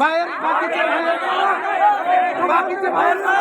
ভাইয়ের বাকিচের ভাইয়ের বাকিচের ভাইয়ের ভাইয়ের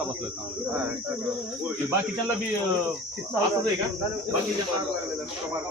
टाका बसलाय चांगलं. हे बाकीच्यांना बी असंच आहे का? बाकीच्या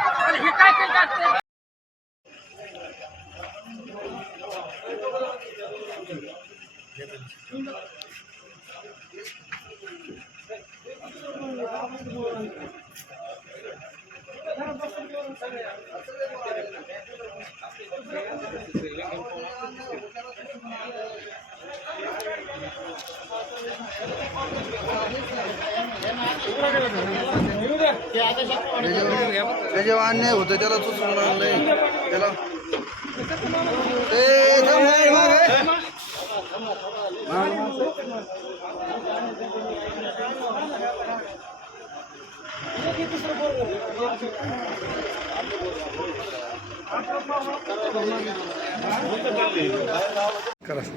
त्याच्यावर अन्याय होतं त्याला चुसून आणलंय त्याला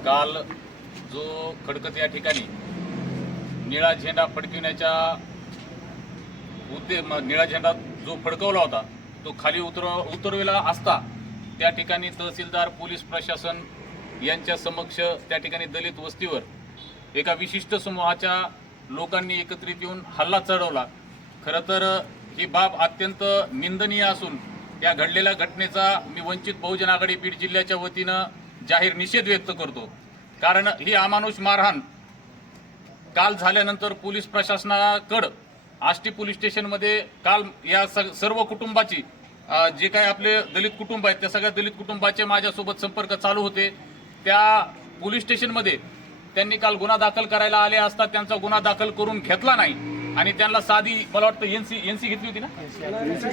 काल जो खडकत या ठिकाणी निळा झेंडा फडकविण्याच्या उद्दे निळा झेंडा जो फडकवला होता तो खाली उतर उतरविला असता त्या ठिकाणी तहसीलदार पोलीस प्रशासन यांच्या समक्ष त्या ठिकाणी दलित वस्तीवर एका विशिष्ट समूहाच्या लोकांनी एकत्रित येऊन हल्ला चढवला. खरं तर ही बाब अत्यंत निंदनीय असून या घडलेल्या घटनेचा मी वंचित बहुजन आघाडी बीड जिल्ह्याच्या वतीनं जाहीर निषेध व्यक्त करतो. कारण ही अमानुष मारहाण काल झाल्यानंतर पोलीस प्रशासनाकडं आष्टी पोलीस स्टेशनमध्ये काल या स- सर्व कुटुंबाची जे काही आपले दलित कुटुंब आहेत त्या सगळ्या दलित कुटुंबाचे माझ्यासोबत संपर्क चालू होते. त्या पोलीस स्टेशनमध्ये त्यांनी काल गुन्हा दाखल करायला आले असता त्यांचा गुन्हा दाखल करून घेतला नाही. आणि त्यांना साधी मला वाटतं एनसी एनसी घेतली होती ना?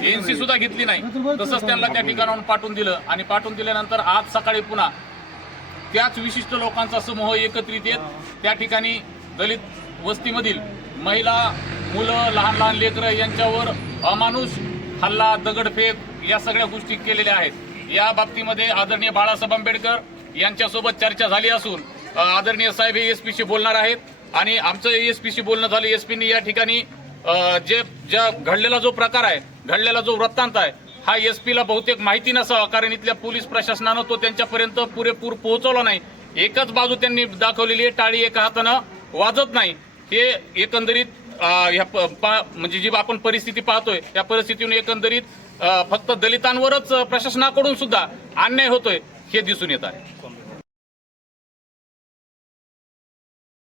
एनसी सुद्धा घेतली नाही. तसंच त्यांना त्या ठिकाणाहून पाठवून दिलं. आणि पाठवून दिल्यानंतर आज सकाळी पुन्हा त्याच विशिष्ट लोकांचा समूह एकत्रित येत त्या ठिकाणी दलित वस्तीमधील महिला मुलं लहान लहान लेकरं यांच्यावर अमानुष हल्ला दगडफेक या सगळ्या गोष्टी केलेल्या आहेत. या बाबतीमध्ये आदरणीय बाळासाहेब आंबेडकर यांच्यासोबत चर्चा झाली असून आदरणीय साहेब हे एस पीशी बोलणार आहेत आणि आमचं एस पीशी बोलणं झालं. एस पीनी या ठिकाणी जे ज्या घडलेला जो प्रकार आहे घडलेला जो वृत्तांत आहे हा एस पीला बहुतेक माहिती नसावा कारण इथल्या पोलीस प्रशासनानं तो त्यांच्यापर्यंत पुरेपूर पोहोचवला नाही. एकच बाजू त्यांनी दाखवलेली आहे टाळी एका हातानं वाजत नाही. हे एकंदरीत ह्या प- पा- म्हणजे जी आपण परिस्थिती पाहतोय त्या परिस्थितीने एकंदरीत फक्त दलितांवरच प्रशासनाकडून सुद्धा अन्याय होतोय. हे दिसून येत आहे